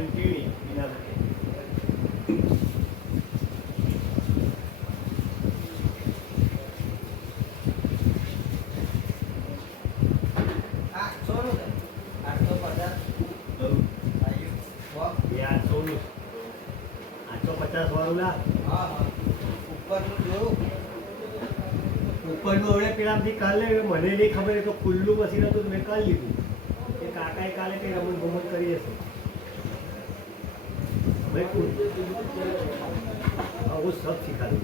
Continue बिना रुके। ये 850 वाળું લા। ઉપરનું હવે પેલાથી કાલે મને નહીં ખબર, એ તો ખુલ્લું મશીન હતું તો મેં કાઢ લીધું। એ કાકાએ કાલે કંઈ રમણ ભમણ કરી હશે। હવે હું સબ શીખાડું।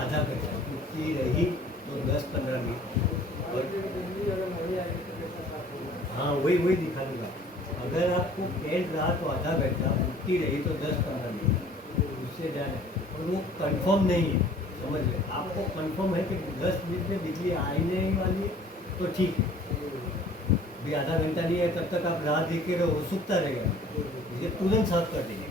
आधा घंटा टूटती रही तो 10-15 मिनट। हाँ वही दिखा दूँगा। अगर आपको पेंट रहा तो आधा घंटा, टूटती रही तो 10-15 मिनट, उससे ज़्यादा। और वो कंफर्म नहीं है, समझ लें। आपको कंफर्म है कि 10 मिनट में बिजली आने वाली है तो ठीक है। भी आधा घंटा नहीं है तब तक आप राह देखे रहो, वो सूखता रहेगा, इसलिए तुरंत साफ कर देंगे।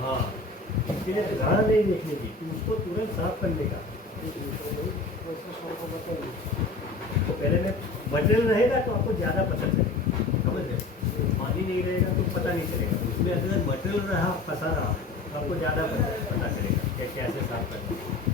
हाँ, इसलिए राह नहीं देखने की, कि उसको तुरंत साफ करने का। तो पहले में मटेरियल रहेगा तो आपको ज़्यादा पता चलेगा, समझ रहे? पानी नहीं रहेगा तो पता नहीं चलेगा। उसमें अगर मटेरियल रहा, फंसा रहा, तो आपको ज़्यादा पता चलेगा कि कैसे साफ करना है।